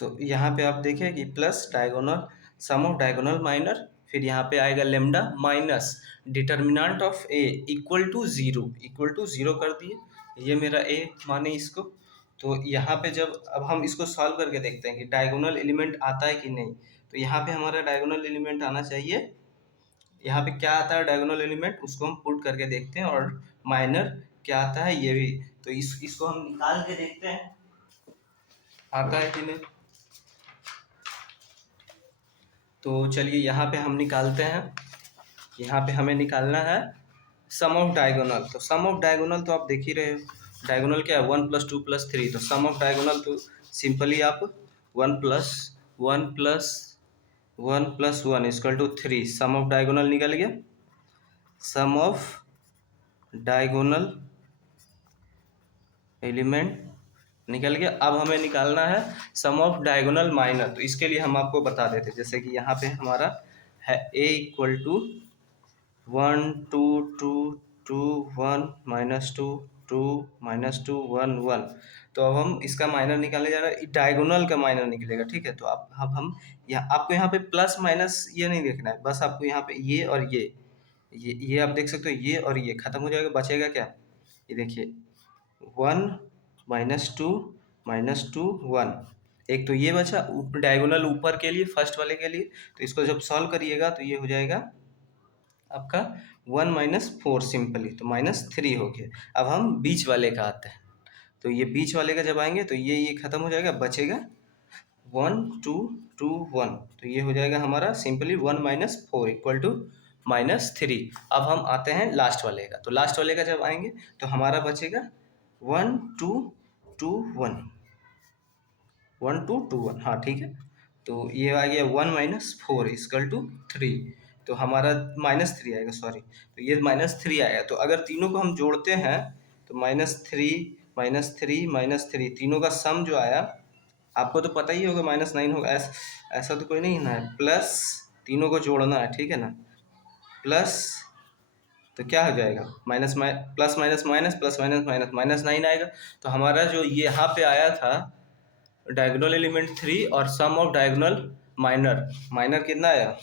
तो यहाँ पे आप देखें कि plus diagonal sum of diagonal minor, फिर यहाँ पे आएगा lambda minus determinant of A equal to zero कर दिए, ये मेरा ए माने इसको। तो यहाँ पे जब अब हम इसको सॉल्व करके देखते हैं कि डायगोनल एलिमेंट आता है कि नहीं। तो यहाँ पे हमारा डायगोनल एलिमेंट आना चाहिए। यहाँ पे क्या आता है डायगोनल एलिमेंट, उसको हम पुट करके देखते हैं, और माइनर क्या आता है ये भी। तो इसको हम निकाल के देखते हैं आता है कि नहीं। तो चलिए यहाँ पे हम निकालते हैं। यहाँ पे हमें निकालना है सम ऑफ डायगोनल। तो सम ऑफ डायगोनल तो आप देख ही रहे हो, डायगोनल क्या है 1 + 2 + 3। तो सम ऑफ डायगोनल तो सिंपली आप 1 + 1 + 1 + 1 = 3। सम ऑफ डायगोनल निकल गया, सम ऑफ डायगोनल एलिमेंट निकल गया। अब हमें निकालना है सम ऑफ डायगोनल माइनर। तो इसके लिए हम आपको बता देते, जैसे कि यहाँ पे हमारा है a = 1 2 2 2 1 -2 2 -2 1 1। तो अब हम इसका माइनर निकालने जा रहे हैं, डायगोनल का माइनर निकलेगा, ठीक है। तो अब हम आपको यहाँ पे प्लस माइनस ये नहीं देखना है, बस आपको यहाँ पे ये और ये आप देख सकते हो, ये और ये खत्म हो जाएगा, बचेगा क्या, ये देखिए 1 -2 -2 1। एक तो ये बचा डायगोनल ऊपर के लिए, फर्स्ट वाले के लिए। तो इसको जब सॉल्व करिएगा तो ये हो जाएगा आपका 1 - 4 सिंपली, तो -3 हो गया। अब हम बीच वाले का आते हैं। तो ये बीच वाले का जब आएंगे तो ये खत्म हो जाएगा, बचेगा 1 2 2 1। तो ये हो जाएगा हमारा सिंपली 1 - 4 = -3। अब हम आते हैं लास्ट वाले का। तो लास्ट वाले का जब आएंगे तो हमारा बचेगा 1 2 2 1 1 2 2 1, हाँ ठीक है। तो ये आ गया 1 - 4 = 3। तो हमारा -3 आएगा, सॉरी। तो ये -3 आएगा। तो अगर तीनों को हम जोड़ते हैं तो -3 -3 -3 तीनों का सम जो आया, आपको तो पता ही होगा -9 होगा, ऐसा तो कोई नहीं ना है, प्लस तीनों को जोड़ना है, ठीक है ना। प्लस तो क्या हो जाएगा plus minus minus plus minus minus -9 आएगा। तो हमारा जो ये यहाँ पे आया था डायगोनल एलिमेंट 3 और सम ऑफ डायगोनल माइनर कितना आया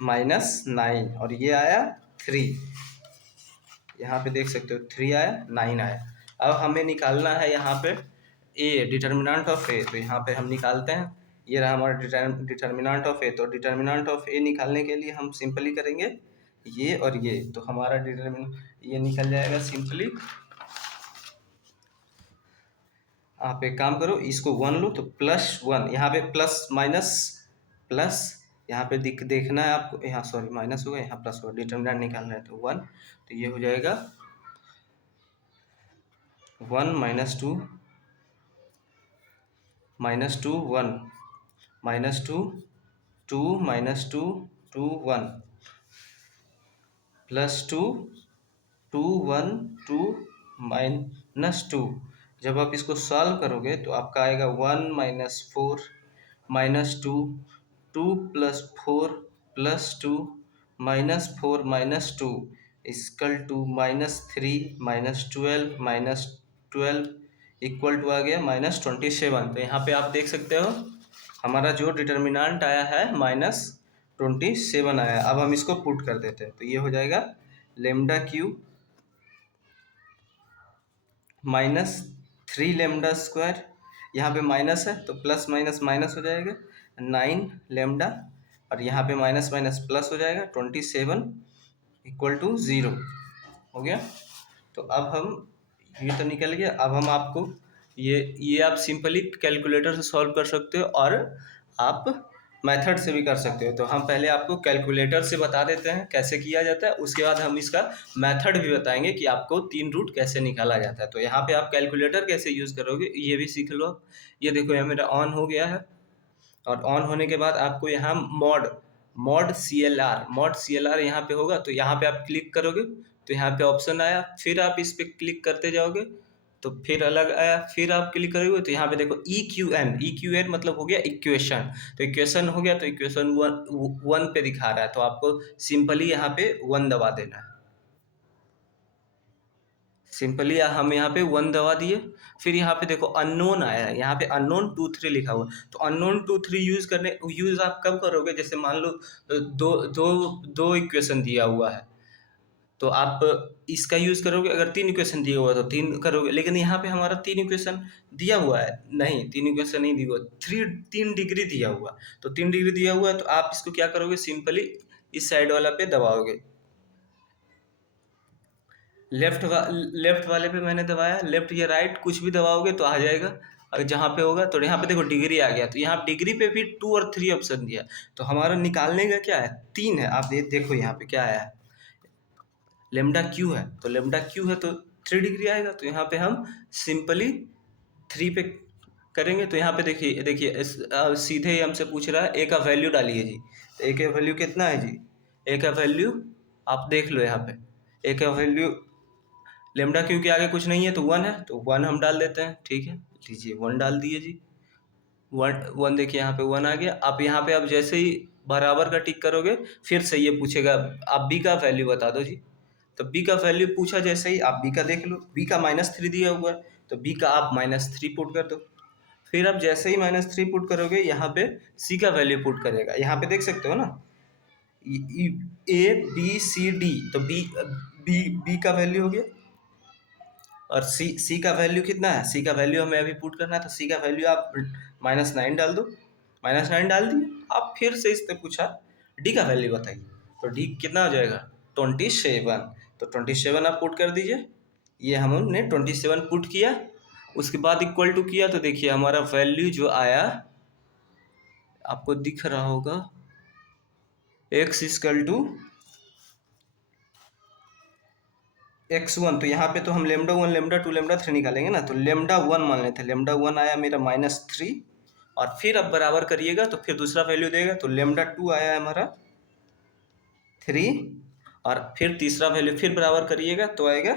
-9, और ये आया 3। यहाँ पे देख सकते हो 3 आया 9 आया। अब हमें निकालना है यहाँ पे ए डिटर्मिनेंट ऑफ ए। तो यहाँ पे हम निकालते हैं, ये रहा हमारा डिटर्मिनेंट ऑफ ए। तो डिटर्मिनेंट ऑफ ए निकालने के लिए हम सिंपली करेंगे ये और ये। तो हमारा ये निकल जाएगा सिंपली। आप एक काम करो, इसको 1 लो तो +1, यहाँ पे प्लस माइनस प्लस, यहाँ पे देखना है आपको, यहाँ सॉरी माइनस होगा, यहाँ प्लस होगा, डिटर्मिनेंट निकालना है तो 1। तो ये हो जाएगा 1 - 2 -2 1 -2 2 -2 2 1 +2 2 1 2 -2। जब आप इसको सॉल्व करोगे तो आपका आएगा 1 - 4 -2 2 + 4 +2 -4 -2 = -3 -12 = आ गया -27। तो यहाँ पे आप देख सकते हो हमारा जो डिटर्मिनेंट आया है -27 आया। अब हम इसको पुट कर देते हैं, तो ये हो जाएगा λ³ -3 λ²। यहाँ पे माइनस है तो प्लस माइनस माइनस हो जाएगा 9 λ, और यहाँ पे माइनस माइनस प्लस हो जाएगा 27 = 0 हो गया। तो अब हम ये तो निकल गया। अब हम आपको ये आप सिंपली कैलकुलेटर से सॉल्व कर सकते हो और आप मेथड से भी कर सकते हो। तो हम पहले आपको कैलकुलेटर से बता देते हैं कैसे किया जाता है, उसके बाद हम इसका मेथड भी बताएंगे कि आपको 3 रूट कैसे निकाला जाता है। तो यहाँ पे आप कैलकुलेटर कैसे यूज़ करोगे ये भी सीख लो। ये देखो यहाँ मेरा ऑन हो गया है, और ऑन होने के बाद आपको यहाँ मॉड CLR यहाँ पे होगा। तो यहाँ पे आप क्लिक करोगे तो यहाँ पे ऑप्शन आया, फिर आप इस पे क्लिक करते जाओगे तो फिर अलग आया, फिर आप क्लिक करोगे तो यहाँ पे देखो EQN मतलब हो गया इक्वेशन। तो इक्वेशन हो गया, तो इक्वेशन 1 पे दिखा रहा है, तो आपको सिंपली यहाँ पे 1 दबा देना है। सिंपली हम यहाँ पे 1 दबा दिए, फिर यहाँ पे देखो अननोन आया है, यहाँ पे अननोन 2 3 लिखा हुआ, तो अननोन 2 3 यूज़ आप कब करोगे, जैसे मान लो दो दो दो इक्वेशन दिया हुआ है तो आप इसका यूज़ करोगे, अगर 3 इक्वेशन दिया हुआ तो 3 करोगे, लेकिन यहाँ पे हमारा 3 इक्वेशन दिया हुआ है, नहीं 3 इक्वेशन नहीं दिया हुआ, 3 डिग्री दिया हुआ, तो 3 डिग्री दिया हुआ है तो आप इसको क्या करोगे, सिंपली इस साइड वाला पे दबाओगे, लेफ्ट वाले पे मैंने दबाया, लेफ्ट या राइट कुछ भी दबाओगे तो आ जाएगा, और जहाँ पे होगा तो यहाँ पे देखो डिग्री आ गया, तो यहाँ डिग्री पे भी 2 और 3 ऑप्शन दिया, तो हमारा निकालने का क्या है, 3 है, आप देखो यहाँ पे क्या आया है, लेमडा क्यू है, तो लेमडा क्यू है तो 3 डिग्री आएगा, तो यहाँ पे हम सिंपली 3 पे करेंगे, तो यहाँ पे देखिए देखिए सीधे ही हमसे पूछ रहा है ए का वैल्यू डालिए जी, तो ए का वैल्यू कितना है जी, ए का वैल्यू आप देख लो यहाँ पे, ए का वैल्यू लेमडा क्यू के आगे कुछ नहीं है तो 1 है, तो 1 हम डाल देते हैं, ठीक है, लीजिए 1 डाल दिए जी, 1 देखिए यहाँ पे 1 आ गया, आप यहाँ पे आप जैसे ही बराबर का टिक करोगे फिर से ये पूछेगा आप बी का वैल्यू बता दो जी, तो बी का वैल्यू पूछा, जैसे ही आप बी का देख लो, बी का -3 दिया हुआ है, तो बी का आप -3 पुट कर दो, फिर आप जैसे ही -3 पुट करोगे यहाँ पे सी का वैल्यू पुट करेगा, यहाँ पे देख सकते हो ना ए बी सी डी, तो बी का वैल्यू हो गया, और सी का वैल्यू कितना है, सी का वैल्यू हमें अभी पुट करना है, तो सी का वैल्यू आप -9 डाल दो, -9 डाल दिए, आप फिर से इससे पूछा डी का वैल्यू बताइए, तो डी कितना हो जाएगा 27, तो 27 आप पुट कर दीजिए, ये हमने 27 पुट किया, उसके बाद इक्वल टू किया, तो देखिए हमारा वैल्यू जो आया आपको दिख रहा होगा x इक्वल टू x1, तो यहाँ पे तो हम लेमडा 1 लेमडा 2 लेमडा 3 निकालेंगे ना, तो लेमडा 1 मान लेते हैं, लेमडा 1 आया मेरा -3, और फिर अब बराबर करिएगा तो फिर दूसरा वैल्यू देगा, तो लेमडा 2 आया हमारा 3, और फिर तीसरा वैल्यू फिर बराबर करिएगा तो आएगा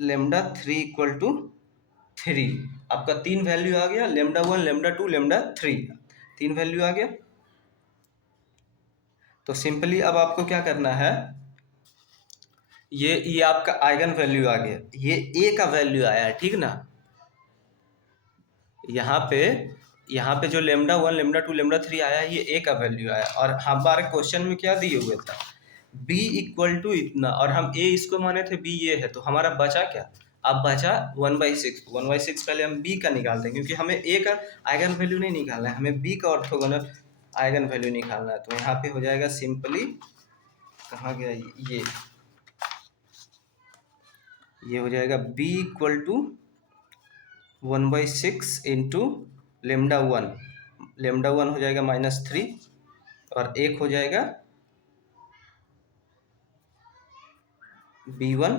लेमडा 3 इक्वल टू 3, आपका 3 वैल्यू आ गया, लेमडा 1 लेमडा 2 लेमडा 3, 3 वैल्यू आ गया, तो सिंपली अब आपको क्या करना है, ये आपका आइगन वैल्यू आ गया, ये ए का वैल्यू आया है, ठीक ना, यहाँ पे जो लेमडा 1 लेमडा 2 लेमडा 3 आया है, ये ए का वैल्यू आया, और हमारे क्वेश्चन में क्या दिए हुए था, बी इक्वल टू इतना, और हम ए इसको माने थे, बी ये है, तो हमारा बचा क्या, अब बचा 1/6 पहले हम बी का निकालते हैं, क्योंकि हमें ए का आइगन वैल्यू नहीं निकालना है, हमें बी का ऑर्थोगोनल आइगन वैल्यू निकालना है, तो यहाँ पे हो जाएगा सिंपली, कहाँ गया ये हो जाएगा b equal to 1/6 into lambda 1 हो जाएगा -3, और एक हो जाएगा b1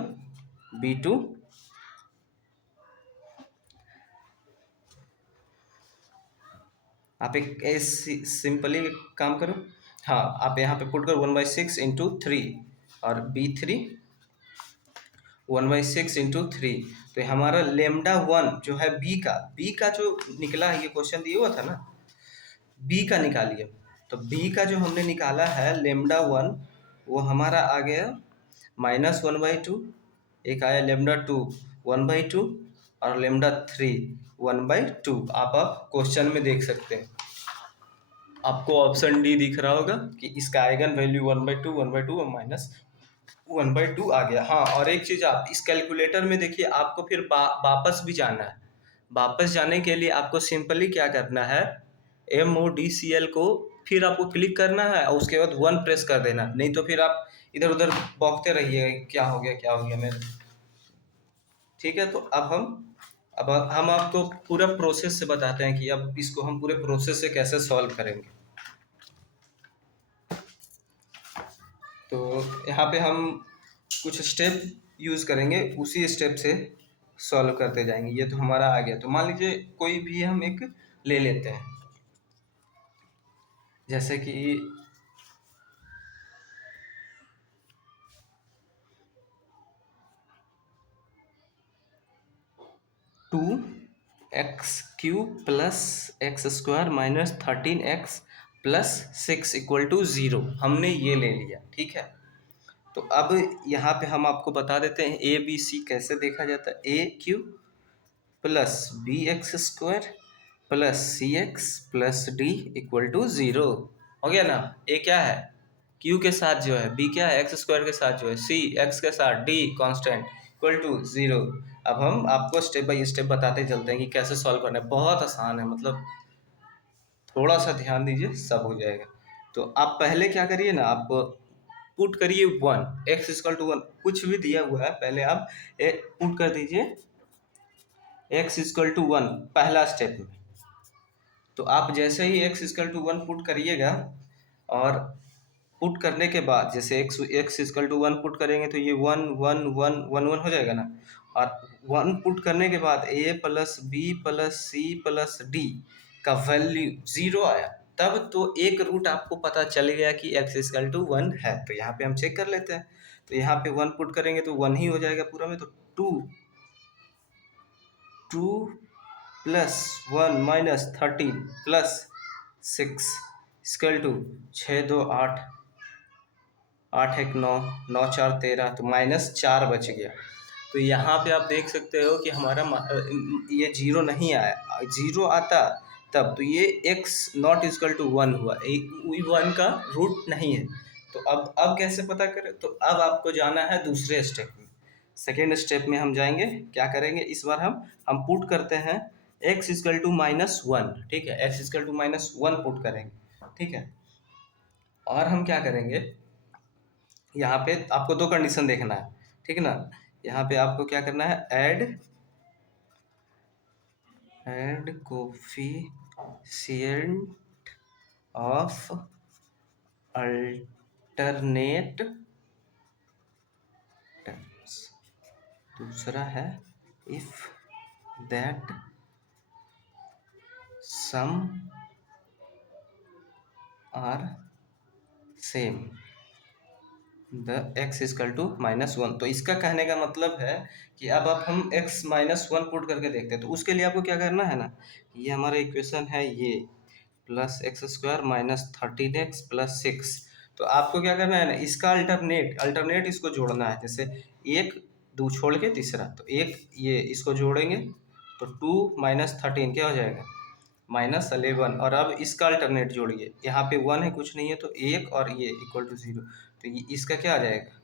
b2, आप एक सिंपली काम करो, हाँ आप यहाँ पे पुट करो 1/6 इंटू 3, और b3 1/6 इंटू 3, तो हमारा लेमडा 1 जो है बी का जो निकला है, ये क्वेश्चन दिया हुआ था ना, बी का निकालिए, तो बी का जो हमने निकाला है लेमडा 1, वो हमारा आ गया -1/2, एक आया लेमडा 2 1/2, और लेमडा 3 1/2, आप क्वेश्चन में देख सकते हैं, आपको ऑप्शन डी दिख रहा होगा कि इसका आइगन वैल्यू 1/2 1/2 और -1/2 आ गया। हाँ, और एक चीज़ आप इस कैलकुलेटर में देखिए, आपको फिर वापस भी जाना है, वापस जाने के लिए आपको सिंपली क्या करना है, MODCL को फिर आपको क्लिक करना है, और उसके बाद 1 प्रेस कर देना, नहीं तो फिर आप इधर उधर बौखते रहिए क्या हो गया मेरे, ठीक है। तो अब हम आपको पूरा प्रोसेस से बताते हैं कि अब इसको हम पूरे प्रोसेस से कैसे सॉल्व करेंगे। तो यहाँ पे हम कुछ स्टेप यूज़ करेंगे, उसी स्टेप से सॉल्व करते जाएंगे। ये तो हमारा आ गया, तो मान लीजिए कोई भी हम एक ले लेते हैं, जैसे कि 2x³ + x² - 13x + 6 = 0, हमने ये ले लिया, ठीक है। तो अब यहाँ पे हम आपको बता देते हैं ए बी सी कैसे देखा जाता है। A Q plus B X square plus C X plus D equal to 0। हो गया ना। ए क्या है, क्यू के साथ जो है, बी क्या है, एक्स स्क्वायर के साथ जो है, सी एक्स के साथ, डी कांस्टेंट इक्वल टू 0। अब हम आपको स्टेप बाय स्टेप बताते चलते हैं कि कैसे सॉल्व करना है। बहुत आसान है, मतलब थोड़ा सा ध्यान दीजिए सब हो जाएगा। तो आप पहले क्या करिए ना, आप पुट करिए 1, एक्स इक्वल टू 1, कुछ भी दिया हुआ है पहले आप पुट कर दीजिए एक्स इक्वल टू 1 पहला स्टेप में। तो आप जैसे ही एक्स इक्वल टू 1 पुट करिएगा, और पुट करने के बाद जैसे एक्स इक्वल टू 1 पुट करेंगे तो ये 1 1 1 1 1 हो जाएगा ना। और 1 पुट करने के बाद A plus B plus C plus D का वैल्यू 0 आया, तब तो एक रूट आपको पता चल गया कि एक्स इक्वल टू 1 है। तो यहाँ पे हम चेक कर लेते हैं। तो यहाँ पे 1 पुट करेंगे तो 1 ही हो जाएगा पूरा में। तो 2 plus 1 minus 13 plus 6 equal to 6 2 8, 8 1 9, 9 4 13, तो -4 बच गया। तो यहाँ पे आप देख सकते हो कि हमारा ये 0 नहीं आया। 0 आता तब तो ये x नॉट इक्वल टू 1 हुआ, 1 का रूट नहीं है। तो अब कैसे पता करें, तो अब आपको जाना है दूसरे स्टेप में। सेकेंड स्टेप में हम जाएंगे, क्या करेंगे इस बार हम पुट करते हैं x इक्वल टू -1। ठीक है, x इक्वल टू -1 पुट करेंगे। ठीक है, और हम क्या करेंगे, यहाँ पे आपको दो कंडीशन देखना है। ठीक है ना। यहाँ पे आपको क्या करना है, add coefficient of alternate terms. दूसरा है if that sum are same the x equal to -1। तो इसका कहने का मतलब है कि अब आप हम x -1 पुट करके देखते हैं। तो उसके लिए आपको क्या करना है ना, ये हमारा इक्वेशन है ये, plus x square minus 13x plus 6। तो आपको क्या करना है ना, इसका अल्टरनेट इसको जोड़ना है। जैसे एक दो छोड़ के तीसरा, तो एक ये इसको जोड़ेंगे तो 2 माइनस 13 क्या हो जाएगा, -11। और अब इसका अल्टरनेट जोड़िए, यहाँ पे 1 है कुछ नहीं है, तो 1 और ये इक्वल टू 0, तो ये इसका क्या आ जाएगा,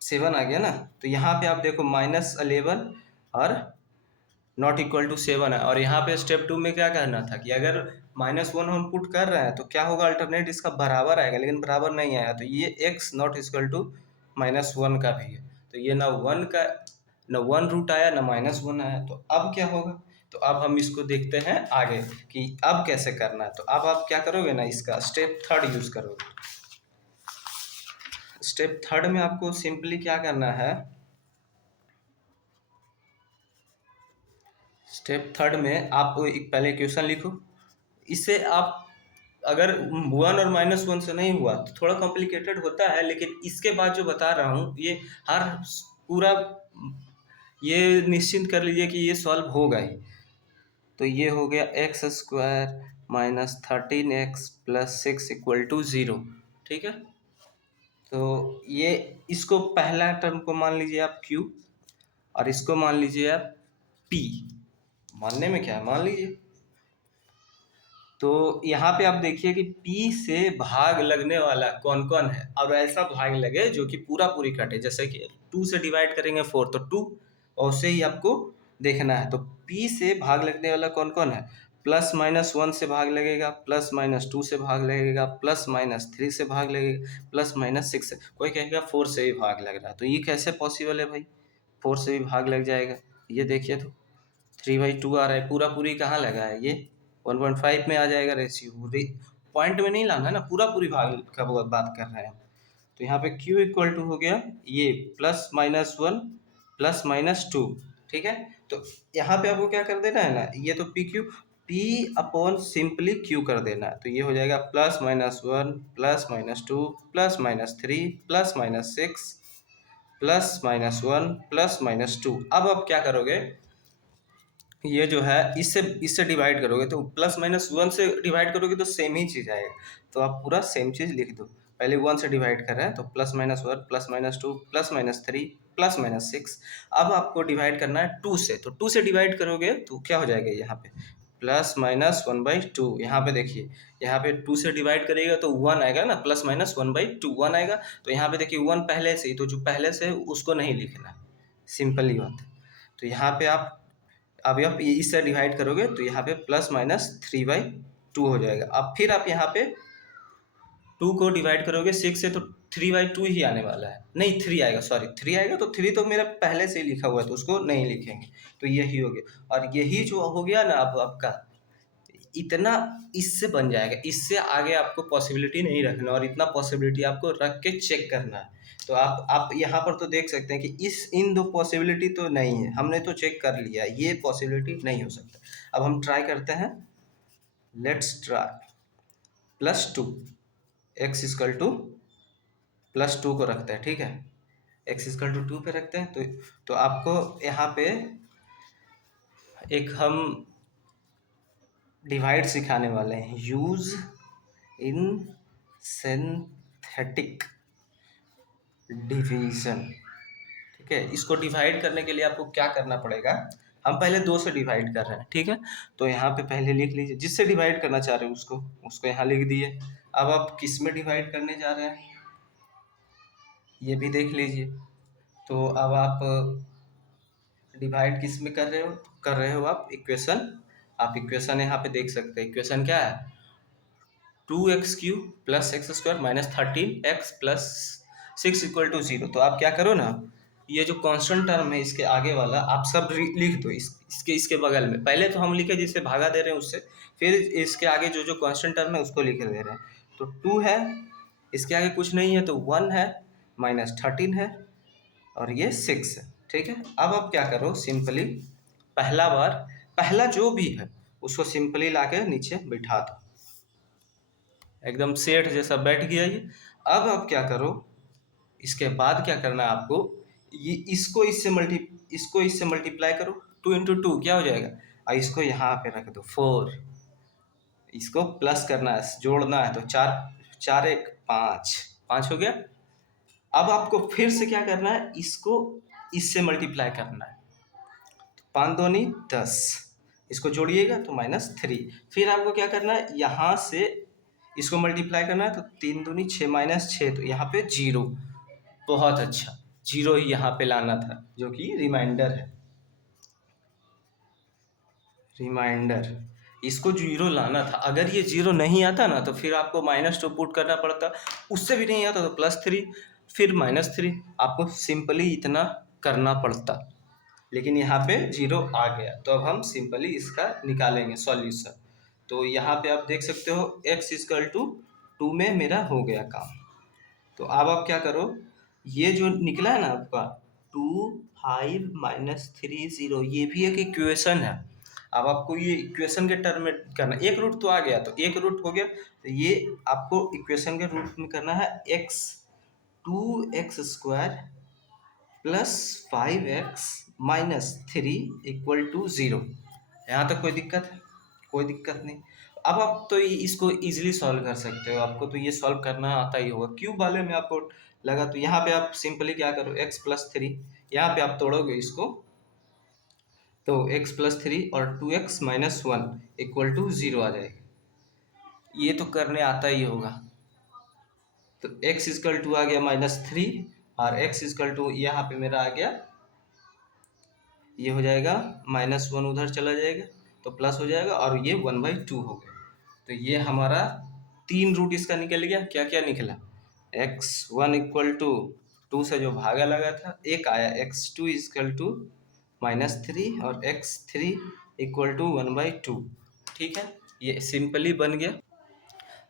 7 आ गया ना। तो यहाँ पे आप देखो -11 और नॉट इक्वल टू 7 है। और यहाँ पे स्टेप 2 में क्या करना था कि अगर -1 हम पुट कर रहे हैं तो क्या होगा, अल्टरनेट इसका बराबर आएगा, लेकिन बराबर नहीं आया। तो ये x नॉट इक्वल टू -1 का भी है। तो ये ना 1 रूट आया ना -1 आया। तो अब क्या होगा, तो अब हम इसको देखते हैं आगे कि अब कैसे करना है। तो अब आप क्या करोगे ना, इसका स्टेप 3 यूज करोगे। स्टेप 3 में आपको सिंपली क्या करना है, स्टेप 3 में आप एक पहले इक्वेशन लिखो। इससे आप अगर 1 और -1 से नहीं हुआ तो थोड़ा कॉम्प्लिकेटेड होता है, लेकिन इसके बाद जो बता रहा हूँ ये हर पूरा ये निश्चिंत कर लीजिए कि ये सॉल्व होगा ही। तो ये हो गया x square minus 13x plus 6 equal to 0। ठीक है, तो ये इसको पहला टर्म को मान लीजिए आप q, और इसको मान लीजिए आप p। मानने में क्या है, मान लीजिए। तो यहाँ पे आप देखिए कि P से भाग लगने वाला कौन कौन है, और ऐसा भाग लगे जो कि पूरा पूरी कटे। जैसे कि 2 से डिवाइड करेंगे 4 तो 2, और उससे ही आपको देखना है। तो P से भाग लगने वाला कौन कौन है, +-1 से भाग लगेगा, +-2 से भाग लगेगा, +-3 से भाग लगेगा, +-6 से। कोई कहेगा 4 से भी भाग लग रहा है, तो ये कैसे पॉसिबल है भाई, 4 से भी भाग लग जाएगा। ये देखिए तो 3/2 आ रहा है, पूरा पूरी कहाँ लगा है, ये 1.5 में आ जाएगा रेशियो। पॉइंट में नहीं लाना है ना, पूरा पूरी भाग का बात कर रहे हैं। तो यहाँ पे q इक्वल टू हो गया ये +-1 +-2। ठीक है, तो यहाँ पे आपको क्या कर देना है ना, ये तो p अपॉन सिंपली q कर देना है। तो ये हो जाएगा +-1 +-2 +-3 +-6 +-1 +-2। अब आप क्या करोगे, ये जो है इससे डिवाइड करोगे तो +-1 से डिवाइड करोगे तो सेम ही चीज़ आएगा। तो आप पूरा सेम चीज़ लिख दो। पहले 1 से डिवाइड कर रहे हैं, तो +-1 +-2 +-3 +-6। अब आपको डिवाइड करना है 2 से, तो 2 से डिवाइड करोगे तो क्या हो जाएगा यहाँ पे +-1/2। यहाँ पे देखिए, यहाँ पे 2 से डिवाइड करिएगा तो 1 आएगा ना, +-1/2 1 आएगा। तो यहाँ पे देखिए 1 पहले से ही, तो जो पहले से है उसको नहीं लिखना है, सिंपल ही बात है। तो यहाँ पे आप अब आप इससे डिवाइड करोगे तो यहाँ पे +-3/2 हो जाएगा। अब फिर आप यहाँ पे 2 को डिवाइड करोगे 6 से, तो 3/2 ही आने वाला है, नहीं 3 आएगा, सॉरी 3 आएगा। तो 3 तो मेरा पहले से ही लिखा हुआ है तो उसको नहीं लिखेंगे, तो यही हो गया। और यही जो हो गया ना, अब आपका इतना इससे बन जाएगा, इससे आगे आपको पॉसिबिलिटी नहीं रखना, और इतना पॉसिबिलिटी आपको रख के चेक करना है। तो आप यहाँ पर तो देख सकते हैं कि इन दो पॉसिबिलिटी तो नहीं है, हमने तो चेक कर लिया, ये पॉसिबिलिटी नहीं हो सकता। अब हम ट्राई करते हैं, लेट्स ट्राई +2 x = +2 को रखते हैं, ठीक है, x = 2 पे रखते हैं। तो आपको यहाँ पे एक हम डिवाइड सिखाने वाले हैं, यूज इन सिंथेटिक डिवीजन, ठीक है। इसको डिवाइड करने के लिए आपको क्या करना पड़ेगा, हम पहले 2 से डिवाइड कर रहे हैं, ठीक है। तो यहाँ पे पहले लिख लीजिए, जिससे डिवाइड करना चाह रहे हैं उसको यहाँ लिख दिए। अब आप किस में डिवाइड करने जा रहे हैं ये भी देख लीजिए। तो अब आप डिवाइड किस में कर रहे हो आप इक्वेशन, आप इक्वेशन यहाँ पे देख सकते हैं। इक्वेशन क्या है, 2x³ + x² - 13x + 6 = 0। तो आप क्या करो ना, ये जो कांस्टेंट टर्म है इसके आगे वाला आप सब लिख दो, इसके बगल में। पहले तो हम लिखे जिससे भागा दे रहे हैं उससे, फिर इसके आगे जो कांस्टेंट टर्म है उसको लिख दे रहे हैं। तो 2 है, इसके आगे कुछ नहीं है, तो 1 है, -13 है, और ये 6 है, ठीक है। अब आप क्या करो, सिंपली पहला जो भी है उसको सिंपली लाके नीचे बिठा दो, एकदम सेठ जैसा बैठ गया ये। अब आप क्या करो, इसके बाद क्या करना है आपको, ये इसको इससे मल्टीप्लाई करो, 2 × 2 क्या हो जाएगा, और इसको यहाँ पे रख दो 4, इसको प्लस करना है, जोड़ना है, तो 4 1 5 हो गया। अब आपको फिर से क्या करना है, इसको इससे मल्टीप्लाई करना है, 5 दूनी 10, इसको जोड़िएगा तो -3। फिर आपको क्या करना है, यहाँ से इसको मल्टीप्लाई करना है, तो 3 दूनी 6 -6, तो यहाँ पे 0। बहुत अच्छा, 0 ही यहाँ पे लाना था, जो कि रिमाइंडर है, रिमाइंडर, इसको 0 लाना था। अगर ये 0 नहीं आता ना, तो फिर आपको -2 पुट करना पड़ता, उससे भी नहीं आता तो +3, फिर -3, आपको सिंपली इतना करना पड़ता। लेकिन यहाँ पे 0 आ गया, तो अब हम सिंपली इसका निकालेंगे सॉल्यूशन। तो यहाँ पे आप देख सकते हो x = 2 में मेरा हो गया काम। तो अब आप क्या करो, ये जो निकला है ना आपका 2 5 -3 0, ये भी एक इक्वेशन है। अब आपको ये इक्वेशन के टर्म में करना, एक रूट तो आ गया, तो एक रूट हो गया, तो ये आपको इक्वेशन के रूट में करना है, 2x² + 5x - 3 = 0। यहाँ तक कोई दिक्कत है, कोई दिक्कत नहीं। अब आप तो इसको इजीली सॉल्व कर सकते हो, आपको तो ये सॉल्व करना आता ही होगा। क्यूब वाले में आपको लगा, तो यहाँ पे आप सिंपली क्या करो, x + 3, यहाँ पे आप तोड़ोगे इसको, तो x + 3 और 2x - 1 = 0 आ जाएगा। ये तो करने आता ही होगा। तो x = आ गया -3, और x = यहाँ पे मेरा आ गया, ये हो जाएगा -1 उधर चला जाएगा तो प्लस हो जाएगा, और ये 1/2 हो गया। तो ये हमारा 3 रूट इसका निकल गया। क्या क्या निकला, x1 = 2 से जो भागा लगा था एक आया, x2 = -3 और x3 = 1/2, ठीक है। ये सिंपली बन गया।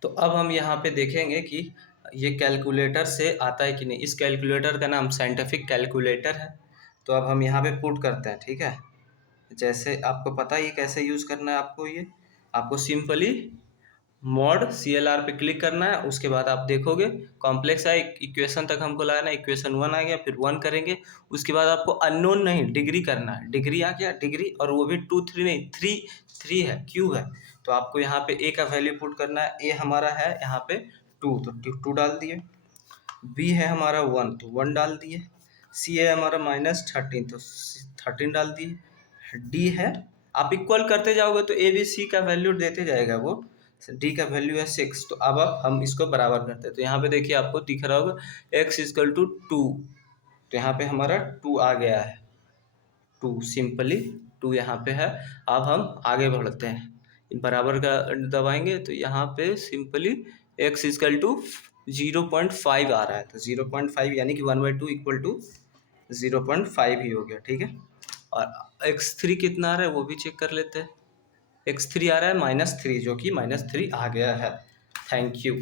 तो अब हम यहाँ पे देखेंगे कि ये कैलकुलेटर से आता है कि नहीं। इस कैलकुलेटर का नाम साइंटिफिक कैलकुलेटर है। तो अब हम यहाँ पे पुट करते हैं, ठीक है। जैसे आपको पता ही कैसे यूज़ करना है आपको, ये आपको सिंपली mod CLR पे क्लिक करना है। उसके बाद आप देखोगे कॉम्प्लेक्स है, इक्वेशन तक हमको लाना है, इक्वेशन 1 आ गया, फिर 1 करेंगे। उसके बाद आपको अननोन नहीं, डिग्री करना है, डिग्री आ गया, डिग्री, और वो भी 2 3 नहीं, 3 है, क्यू है। तो आपको यहाँ पे ए का वैल्यू पुट करना है, ए हमारा है यहाँ पे 2 तो 2 डाल दिए, बी है हमारा 1 तो 1 डाल दिए, सी है हमारा -13 तो 13 डाल दिए, डी है, आप इक्वल करते जाओगे तो ए बी सी का वैल्यू देते जाएगा वो, डी का वैल्यू है 6। तो अब हम इसको बराबर करते हैं, तो यहाँ पे देखिए आपको दिख रहा होगा x इक्वल टू 2, तो यहाँ पे हमारा 2 आ गया है, 2 सिंपली 2 यहाँ पे है। अब हम आगे बढ़ते हैं, बराबर का दबाएंगे तो यहाँ पे सिंपली x इक्वल टू 0.5 आ रहा है, तो 0.5 यानी कि 1/2 इक्वल टू 0.5 ही हो गया, ठीक है। और x3 कितना आ रहा है वो भी चेक कर लेते हैं, x3 आ रहा है -3, जो कि -3 आ गया है। Thank you.